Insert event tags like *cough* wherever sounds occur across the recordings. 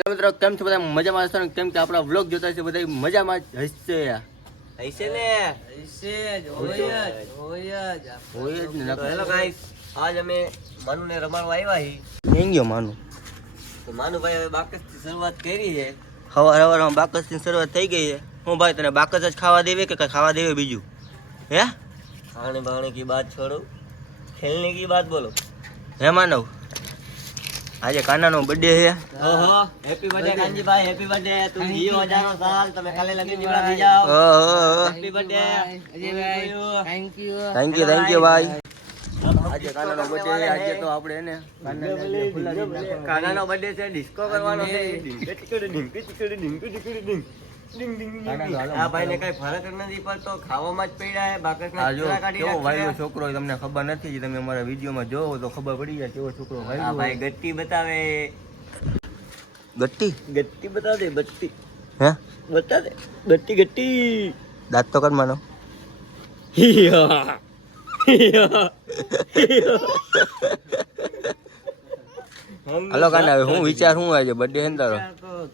Hello મિત્રો કેમ છો બધા? મજામાં હશો કેમ કે આપણા વ્લોગ જોતા છે બધા મજામાં જ હસશે હશે ને? હશે જ હોય જ હોય જ હોય જ ને હેલો ગાઈસ આજ અમે માનુને રમાડવા આવ્યા હી. કેમ ગયો માનુ. તો માનુભાઈ હવે બાકસથી શરૂઆત કરી છે. હવાર હવારમાં બાકસની શરૂઆત થઈ ગઈ છે. હું ભાઈ તને બાકસ જ ખાવા દેવે કે ખાવા દેવે બીજું? હે? ખાણી બાણે કી બાત છોડું? ખેલને કી બાત બોલો? હે માનવ? આજે કાનાનો બર્થડે છે. ઓહો. Happy birthday Kanjibhai happy birthday તું જીઓ હજારો સાલ. તમે કાલે લગી જીવડા થઈ જાઓ. ઓહો happy birthday Ajaybhai, thank you thank you thank you ભાઈ આજે કાનાનો બર્થડે છે આજે તો આપણે એને કાનાનો બર્થડે છે ડિસ્કો કરવાનો છે. ડીંગ, ડીંગ, ડીંગ. ડીંગ. આ ભાઈને કઈ ફરક નથી પડતો ખાવામાં જ પડ્યા બાકસના કાઢી છોકરો તમને ખબર નથી તમે અમારા વિડીયોમાં જોવો તો ખબર પડી જાય કેવો છોકરો આ ભાઈ ગટ્ટી બતાવે. ગટ્ટી? ગટ્ટી બતાવ દે બટ્ટી. હે? બતા દે ગટ્ટી ગટ્ટી. દાંત તો કર માનો. હિયા. કાના હું વિચાર શું આજે બર્થડે છે ને તારો?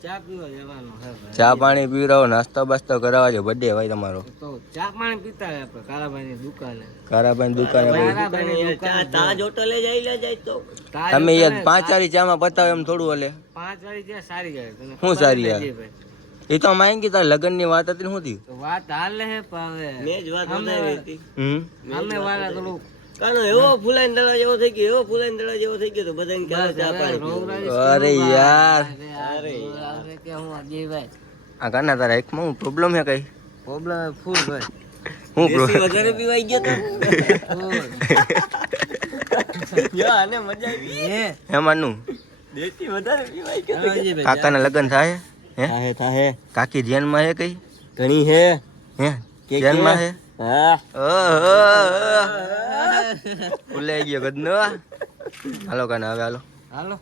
ચા પીવા જવાનો. ચા પાણી પીવડાવો નાસ્તો બાસ્તો કરાવવા છે બર્થડે ભાઈ તમારો. તો ચા પાણી પીતા આપણે કાળાભાઈની દુકાને. કારાભાઈ દુકાને ભાઈ. દુકાન તાજ હોટલે જઈ લે જાય તો. તમે યાર પાંચ વાળી ચામાં પતાવો એમ થોડું હલે. પાંચ વાળી ચા સારી જાય. શું સારી યાર? એ તો માંગી તાર લગ્નની વાત હતી ને શું થયું વાત હાલે હે પાવે મેં જ વાત અમે- હતી. હમ? અમે વાળા થોડું કાનો એવો ફૂલાઈન દડા જેવો થઈ ગયો એવો ફૂલાઈન દડા જેવો થઈ ગયો તો બધાને ચા પાણી અરે યાર. અરે કે હું અજયભાઈ આ કાના તારા એકમાં હું પ્રોબ્લેમ હે કઈ? પ્રોબ્લેમ ફૂલ ભાઈ. હું પ્રોબ્લેમ *laughs* વધારે પીવાઈ ગયો તો. યા આને મજા આવી હે? હે માનું? દેશી વધારે પીવાઈ ગયો કાકાના લગ્ન થાય? હે? થાહે થાહે. કાકી ધ્યાનમાં હે કઈ? ઘણી હે. હે? કે ધ્યાનમાં હે? હા? ઓહો ભૂલાઈ ગયો ગદનો હાલો કાના હવે હાલો. હાલો.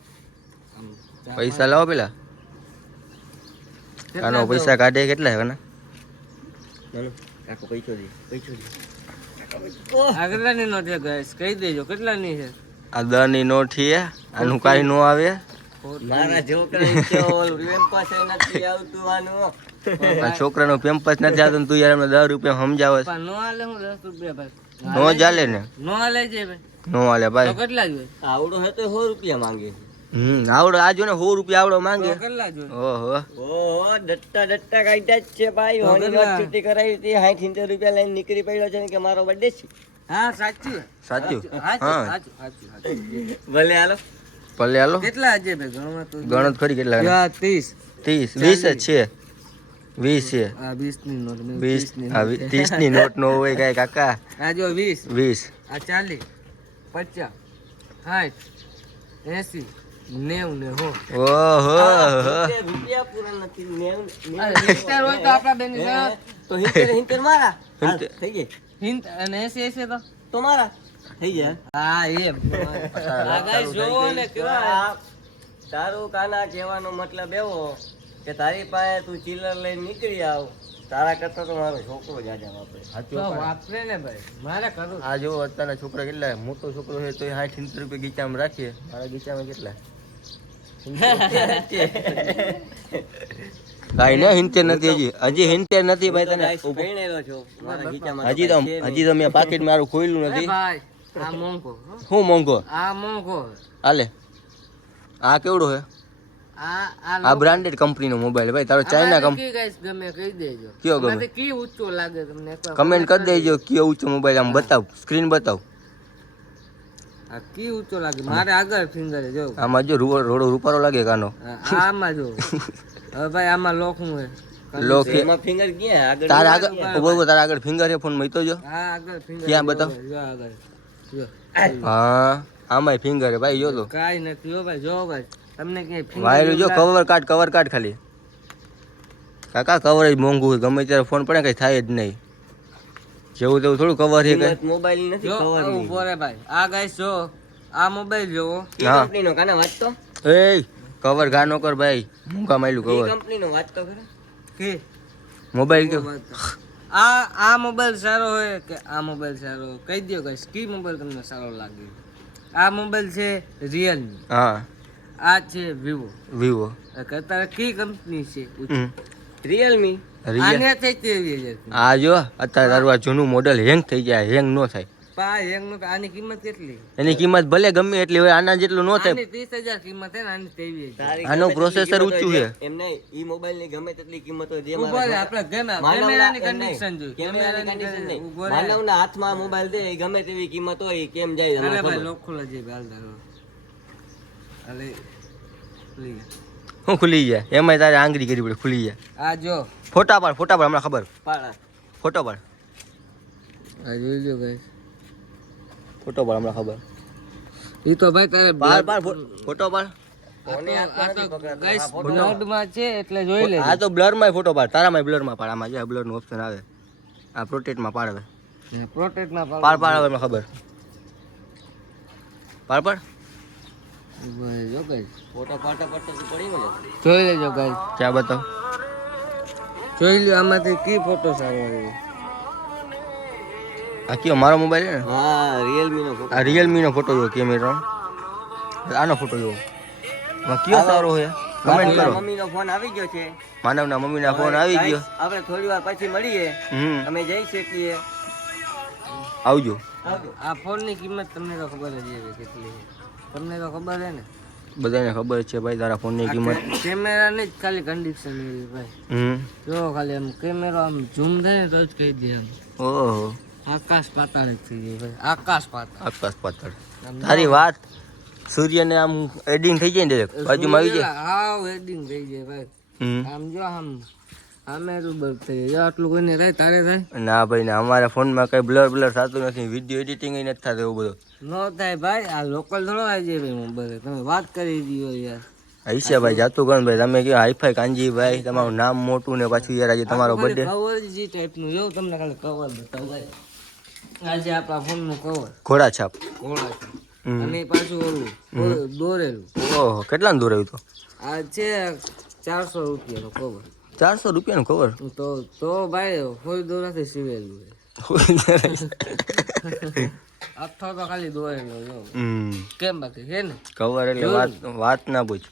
પૈસા લાવો પેલા. કાનો પૈસા કાઢે કેટલા કાના? ચાલો. કાકો કઈ દે. કઈ નોટ છે guys? કહી દેજો કેટલાની છે? આ દરની નોટ છે આનું કાઈ નો આવે? મારા છોકરા *laughs* ઓલું નથી આવતું આનું. આ છોકરાનો પેમ્પસ નથી આવતો તું યાર અમને દસ રૂપિયા સમજાવે નો હાલે હું દસ રૂપિયા ભાઈ. નો ચાલે ને? નો હાલે છે ભાઈ. નો હાલે ભાઈ. કેટલા આવડો હે તો સો રૂપિયા માંગે. હમ આવડો આજો ને સો રૂપિયા આવડો માંગે. કેટલા જોઈએ? ઓહો. ઓહો ડટ્ટા ડટ્ટા કાઢ્યા જ છે ભાઈ. હોની વાત છૂટી કરાવી હતી સાઠ સિત્તેર રૂપિયા લઈને નીકળી પડ્યો છે ને કે મારો બર્થડે છે. હા સાચું. સાચું? સાચું હા. સાચું સાચું સાચું. ભલે હાલો. ભલે હાલો. કેટલા આજે ભાઈ? ગણવા તો ગણો તો ખરી કેટલા યા ત્રીસ. ત્રીસ. વીસ જ છે. વીસ છે. વીસ. ત્રીસની નોટ નો હોય કાંઈ કાકા. આ જો વીસ. વીસ. આ ચાલીસ. પચાસ. સાઠ. એસી. નેવું ને હો. ઓહો. રૂપિયા પૂરા નથી નેવું- નેવું. હોય તો આપણા બેન તો હિંતેર હિંતેર મારા? થઈ ગઈ. હિંદ અને એસી એસી તો? તો મારા? થઈ ગયા. હા એમ. આ guys ને કેવા. તારું કાના કહેવાનો મતલબ એવો કે તારી પાસે તું ચિલ્લર લઈને નીકળી આવ. તારા કરતા તો મારો છોકરો જાજા વાપરે. વાપરે ને ભાઈ. મારે કરું આ જો અત્યારના છોકરા કેટલા? મોટો છોકરો છે તો સાઠ સિત્તેર રૂપિયા ગીચામાં રાખીએ. મારા ગીચામાં કેટલા? *laughs* કાંઈ ને હિંતેર નથી હજી. હજી હિંતેર નથી ભાઈ તને. હજી તો હજી તો મેં પાકીટ મારું ખોલ્યું નથી. હો. શું મોંઘો? હાલે. આ કેવડો છે આ આ આ બ્રાન્ડેડ કંપનીનો મોબાઈલ ભાઈ. તારો ચાઇના કંપની ગમે કહી દેજો. કયો ગમે? કી ઊંચો લાગે તમને કમેન્ટ કરી દેજો કયો ઊંચો મોબાઈલ આમ બતાવ. સ્ક્રીન બતાવ. કી ઊંચો લાગે? મારે આગળ ફિંગરે જો આમાં જો રોડો રૂપારો લાગે કાનો. આમાં જો હવે ભાઈ આમાં લોક હું હે? લોક. એમાં ફિંગર ક્યાં? આગળ તારા આગળ ઊભો તારા આગળ ફિંગર હે ફોન મઈતો જો. હા આગળ ફિંગર ક્યાં બતાવ? જો આગળ. જો. હા આમાંય ફિંગર હે ભાઈ જો તો કાઈ નથી જો ભાઈ જો ભાઈ. તમને કે ફિંગર વાયરું જો કવર કાટ કવર કાટ ખાલી. કાકા કવર જ મોંઘું હોય ગમે ત્યારે ફોન પડે કઈ થાય જ નહીં. જેવું તેવું થોડું કવર છે મોબાઈલ નથી કવર આ ઊભો રે ભાઈ. આ ગાઈસ જો આ મોબાઈલ જોવો. હા. કંપનીનો કાના તો? એ કવર ઘા નો કર ભાઈ. મૂંગા માયલું કવર કંપનીનો વાત તો કરે કે? મોબાઈલ કે? આ આ મોબાઈલ સારો હોય કે આ મોબાઈલ સારો? કહી દો ગાઈસ કી મોબાઈલ તમને સારો લાગે? આ મોબાઈલ છે રિયલમી હા. આ છે વિવો વિવો અત્યારે કઈ કંપની છે? રિયલમી આને થઈ તેવી હજાર આ જો અત્યારે તારું આ જૂનું મોડલ હેંગ થઈ જાય હેંગ નો થાય. પા આની કિંમત કેટલી? એની કિંમત ભલે ગમે એટલી હોય આના જેટલું ન થાય. આની ત્રીસ હજાર કિંમત છે ને આની તેવી આનું ઊંચું છે. ઈ મોબાઈલની ગમે તેટલી કિંમત હોય જે આપણે કેમેરાની. કન્ડિશન જોઈ કેમેરાની કેમેરાની નહીં. માનવના હાથમાં મોબાઈલ દે એ ગમે તેવી કિંમત હોય કેમ જાય અરે ભાઈ જે અલે શું ખુલી જાય એમાંય તારે આંગળી કરી પડે ખુલી જાય આ જો. ફોટા પાડ ફોટા પાડ હમણાં ખબર. પાડા. ફોટો પાડ. આ જોઈ લો ગાઈસ ફોટો પાડ હમણાં ખબર. એ તો ભાઈ તારે બાર બાર ફોટો પાડ. ખબર. પાડ પાડ. જોઈ લેજો ગાઈસ ક્યાં બતાવ. જોઈ લો આમાંથી કી ફોટો સારો આવ્યો આ કયો મારો મોબાઈલ છે ને? હા રિયલમી નો ફોટો આ રિયલમીનો ફોટો જો કેમેરો આનો ફોટો જો માં કયો સારો છે કમેન્ટ કરો. મમ્મી નો ફોન આવી ગયો છે. માનવના મમ્મીના ફોન આવી ગયો. આપણે થોડી વાર પછી મળીએ. હમ. અમે જઈ શકીએ. આવજો. આ આ ફોનની કિંમત તમને તો ખબર જ છે કેટલી. તમને તો ખબર છે ને? બધાને ખબર છે ભાઈ તારા ફોનની કિંમત. કેમેરાની જ ખાલી કન્ડિશન એવી ભાઈ. હમ. જો ખાલી આમ કેમેરો આમ ઝૂમ થાય ને તો જ કહી દે આમ. ઓહો. આકાશ પાતાળ થઈ જાય ભાઈ. આકાશ પાતાળ. આકાશ પાતળ. તારી વાત સૂર્યને આમ એડિંગ થઈ જાય ને બાજુમાં આવી જાય. હાવ એડિંગ થઈ જાય ભાઈ. આમ જો આમ થઈ જાય. આટલું કોઈને થાય તારે થાય? ના ભાઈ ના અમારા ફોનમાં કઈ બ્લર બ્લર થતું નથી. વીડિયો એડિટિંગ નથી થતું એવું બધું. નો થાય ભાઈ આ લોકલ થોડો આવી જાય ભાઈ મોબાઈલ તમે વાત કરી દીધો યાર. હૈશે ભાઈ જાતું ગણ ભાઈ તમે કયો? હાઈફાઈ કાંજી ભાઈ તમારું નામ મોટું ને પાછું યાર આજે તમારો બર્થડે કવર જી ટાઈપનું એવું તમને ખાલી કવર બતાવું ભાઈ. આજે આપણા ફોનનું કવર ઘોડા છાપ. ઘોડા અને પાછું ઓલું દોરેલું. ઓહો કેટલાનું દોરેલું તો આ છે ચારસો રૂપિયાનો કવર ચારસો રૂપિયાનું કવર તો તો ભાઈ હોય દોરાથી સીવેલું અઠો *laughs* તો ખાલી દોરેલો હમ. કેમ બાકી છે ને? કવર એટલે વાત વાત ના પૂછ.